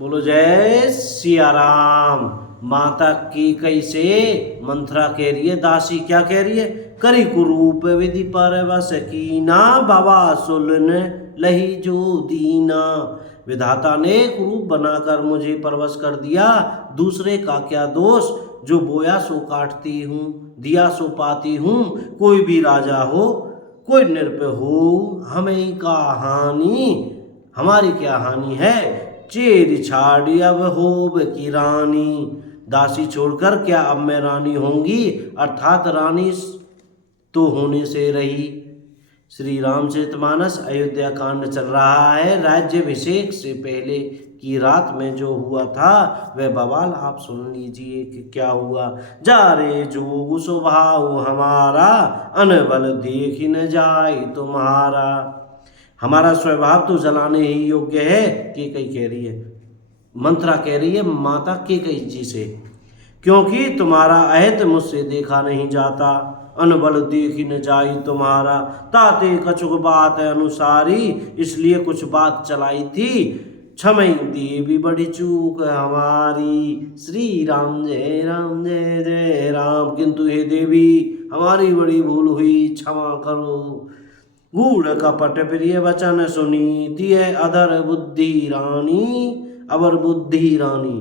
बोलो जय सिया राम। माता की कैसे मंत्रा कह रही है, दासी क्या कह रही है, करी कुरूप विधि पर बस कीना, बाबा सुलन लही जो दीना। विधाता ने कुरूप बनाकर मुझे परवश कर दिया, दूसरे का क्या दोष, जो बोया सो काटती हूँ, दिया सो पाती हूँ। कोई भी राजा हो कोई नृप हो, हमें का हानि, हमारी क्या हानि है, चेर छाड़ी अब होब की रानी। दासी छोड़कर क्या अब मैं रानी होंगी, अर्थात रानी तो होने से रही। श्री रामचरितमानस अयोध्या कांड चल रहा है। राज्याभिषेक से पहले की रात में जो हुआ था वह बवाल आप सुन लीजिए कि क्या हुआ। जा रे जोग स्वभाव हमारा, अनबल देख न जाए तुम्हारा। हमारा स्वभाव तो जलाने ही योग्य है, केकई कह रही है, मंत्रा कह रही है माता केकई जी से, क्योंकि तुम्हारा अहित मुझसे देखा नहीं जाता, अनबल देखी न जाई तुम्हारा। ताते कछुक बात अनुसारी, इसलिए कुछ बात चलाई थी, क्षमई देवी बड़ी चूक हमारी। श्री राम जय जय जय राम। किंतु हे देवी हमारी बड़ी भूल हुई, क्षमा करो। गूढ़ कपट प्रिय वचन सुनीति है, अधर बुद्धि रानी, अवर बुद्धि रानी।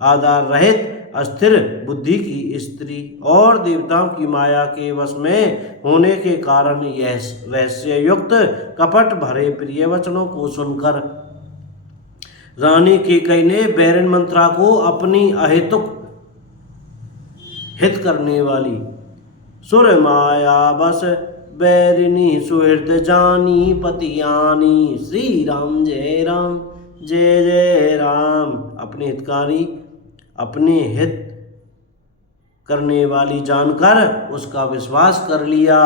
आधार रहित अस्थिर बुद्धि की स्त्री और देवताओं की माया के वश में होने के कारण यह रहस्य युक्त कपट भरे प्रिय वचनों को सुनकर रानी केकई ने बैरन मंत्रा को अपनी अहेतुक हित करने वाली सुर माया बस बैरिनी सुहृद जानी पतियानी। श्री राम जय जय राम। अपने हितकारी अपने हित करने वाली जानकर उसका विश्वास कर लिया।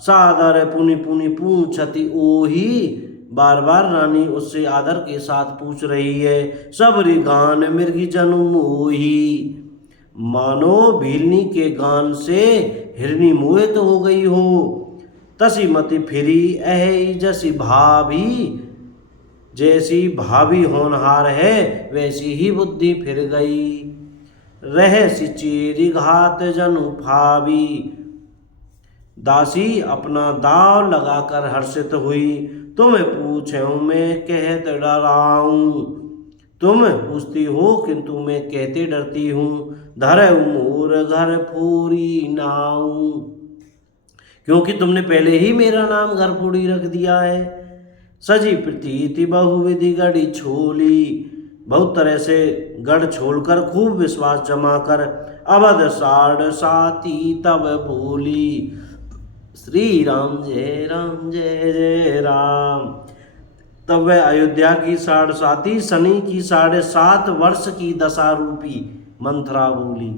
सादर पुनि पुनि पूछती ओही, बार बार रानी उससे आदर के साथ पूछ रही है। सबरी गान मृगी जनु मोही, मानो भीलनी के गान से हिरनी मोहित हो गई हो। तसी मति फिरी अहि जसी भाभी, जैसी भाभी होनहार है वैसी ही बुद्धि फिर गई। रहसी चेरी घात जनु फावी, दासी अपना दाव लगाकर हर्षित हुई। तुम्हें पूछूं मैं कहत डराऊं, तुम पूछती हो किंतु मैं कहते डरती हूँ। धर मोर घर फूरी नाऊ, क्योंकि तुमने पहले ही मेरा नाम घर फूड़ी रख दिया है। सजी प्रतीति बहुविधि गढ़ी छोली, बहुत तरह से गढ़ छोड़कर खूब विश्वास जमा कर अवध साढ़ साती तब बोली। श्री राम जय जय राम। तब वह अयोध्या की साढ़ साती शनि की 7.5 वर्ष की दशा रूपी मंत्रा बोली।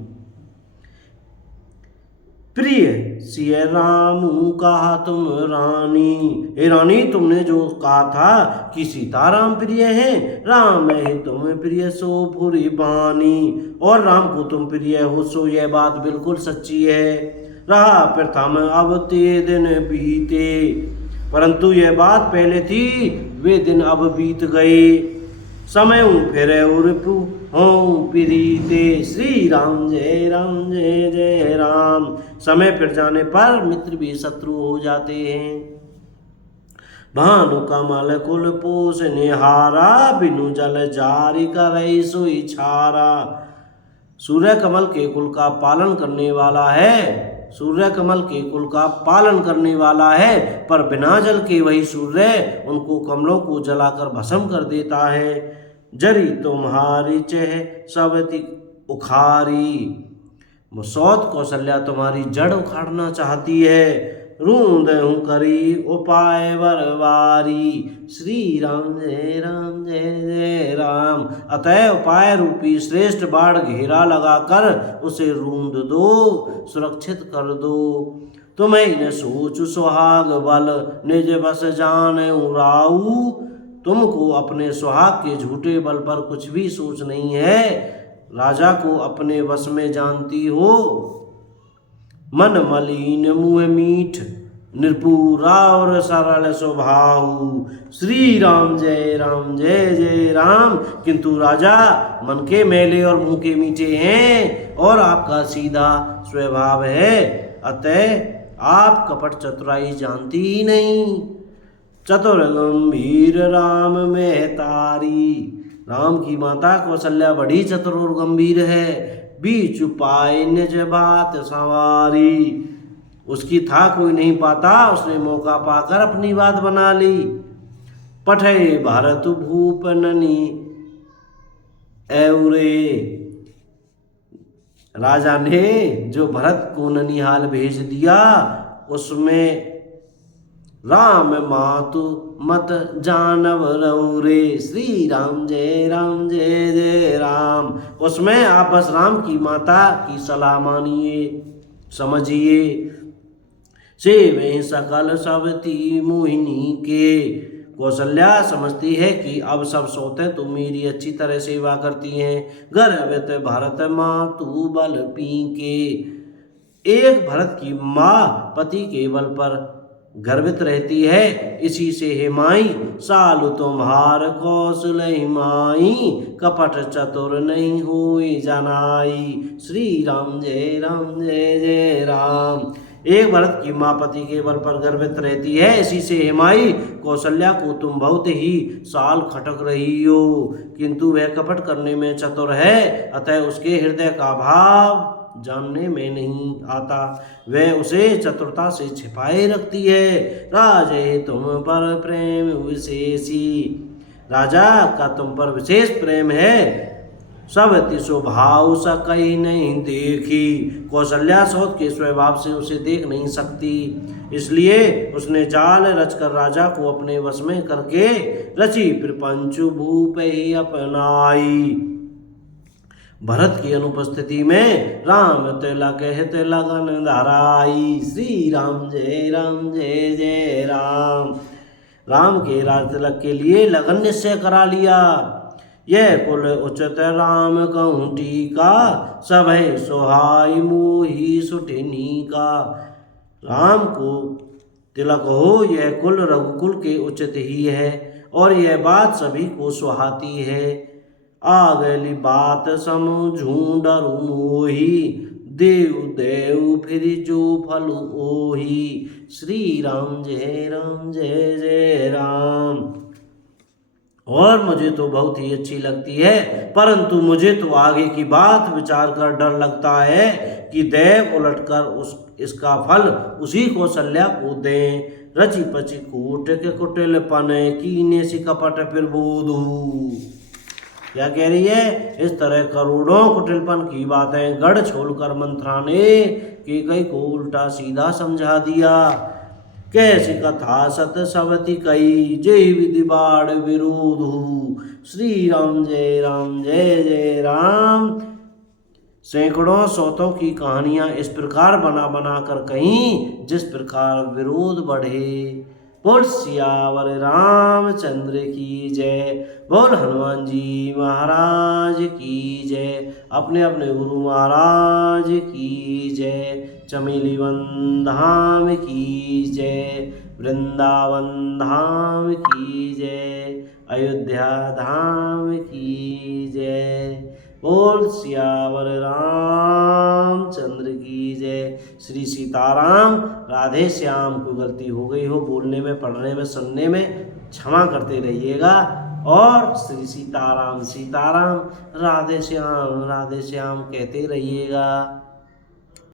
प्रिय सिय राम कहा तुम रानी, हे रानी तुमने जो कहा था कि सीता राम प्रिय हैं, राम है तुम प्रिय सो पूरी बानी, और राम को तुम प्रिय हो सो यह बात बिल्कुल सच्ची है। रहा प्रथम अब ते दिन बीते, परंतु यह बात पहले थी वे दिन अब बीत गए। समय फिर उर्पु हों प्रीते। श्री राम जय जय राम। समय फिर जाने पर मित्र भी शत्रु हो जाते हैं। भानु कमल कुल पोष निहारा, बिनु जल जारी करई सोई छारा। सूर्य कमल के कुल का पालन करने वाला है, सूर्य कमल के कुल का पालन करने वाला है, पर बिना जल के वही सूर्य उनको कमलों को जलाकर भस्म कर देता है। जरी तुम्हारी चेह सबती उखारी, सौत कौशल्या तुम्हारी जड़ उखाड़ना चाहती है। रूंद हूँ करी उपाय बरवारी। श्री राम जय जय राम। अतः उपाय रूपी श्रेष्ठ बाढ़ घेरा लगाकर उसे रूंद दो, सुरक्षित कर दो। तुम्हें न सोच सुहाग बल निज बस जान राऊ, तुमको अपने सुहाग के झूठे बल पर कुछ भी सोच नहीं है, राजा को अपने वश में जानती हो। मन मलिन मुँह मीठ, निर्पूरा और सरल स्वभाव। श्री राम जय जय राम। किंतु राजा मन के मैले और मुंह के मीठे हैं और आपका सीधा स्वभाव है, अतः आप कपट चतुराई जानती ही नहीं। चतुर गंभीर राम में तारी। राम की माता कौशल्या बड़ी चतुर और गंभीर है, बीच पाए निज बात सवारी। उसकी था कोई नहीं पाता, उसने मौका पाकर अपनी बात बना ली। पठे भारत भूप ननी एवरे। राजा ने जो भरत को ननिहाल भेज दिया उसमें राम मातु मत जानव रौरे। श्री राम जय जय राम। उसमें आप बस राम की माता की सलाह मानिए, समझिए। से वे सकल सबती मोहिनी के। कौशल्या समझती है कि अब सब सोते तो मेरी अच्छी तरह सेवा करती हैं। गर्भित भरत मातु बल पी के। एक भरत की माँ पति के बल पर गर्वित रहती है, इसी से हे माई सालु तुम्हार कौशल माई, कपट चतुर नहीं हुई जनाई। श्री राम जय जय राम। एक भरत की माँ पति के बल पर गर्वित रहती है, इसी से हे माई कौशल्या को तुम बहुत ही साल खटक रही हो, किंतु वह कपट करने में चतुर है, अतः उसके हृदय का भाव जानने में नहीं आता, वह उसे चतुरता से छिपाए रखती है। राजे तुम पर प्रेम विशेषी। राजा का तुम पर विशेष प्रेम है, सब स्वभाव सा कहीं नहीं देखी। कौशल्या सौत के स्वभाव से उसे देख नहीं सकती, इसलिए उसने चाल रचकर राजा को अपने वश में करके रची प्रपंच भूप ही अपनाई। भरत की अनुपस्थिति में राम तिलक कहते लगन धराई। श्री राम जय जय राम। राम के राज तिलक के लिए लगन निश्चय करा लिया। यह कुल उचित राम कहूँ टीका, सभय सुहाई मोही सुटिनी का। राम को तिलक हो यह कुल रघुकुल के उचित ही है, और यह बात सभी को सुहाती है। आगली बात समझूं डरू मोही, देव देव फिर जो फल ओही। श्री राम जय जय राम। और मुझे तो बहुत ही अच्छी लगती है, परंतु मुझे तो आगे की बात विचार कर डर लगता है कि देव उलटकर इसका फल उसी कौशल्या को दें। रची पची कूट के कुटिल पने कीने सी कपट फिर बोधू। क्या कह रही है? इस तरह करोड़ों कुटिलपन की बातें गढ़ छोड़कर मंत्रा ने कैकई को उल्टा सीधा समझा दिया। कैसी कथा सत सवति कई, जय विधि बाढ़ विरोध हूँ। श्री राम जय जय राम। सैकड़ों सौतों की कहानियां इस प्रकार बना बना कर कहीं जिस प्रकार विरोध बढ़े। बोल सियावर रामचंद्र की जय। बोल हनुमान जी महाराज की जय। अपने अपने गुरु महाराज की जय। चमेली वन धाम की जय। वृंदावन धाम की जय। अयोध्या धाम की जय। बोल सियावर रामचंद्र की जय। श्री सीताराम। राधे श्याम। को गलती हो गई हो बोलने में, पढ़ने में, सुनने में, क्षमा करते रहिएगा। और श्री सीताराम सीताराम, राधे श्याम कहते रहिएगा।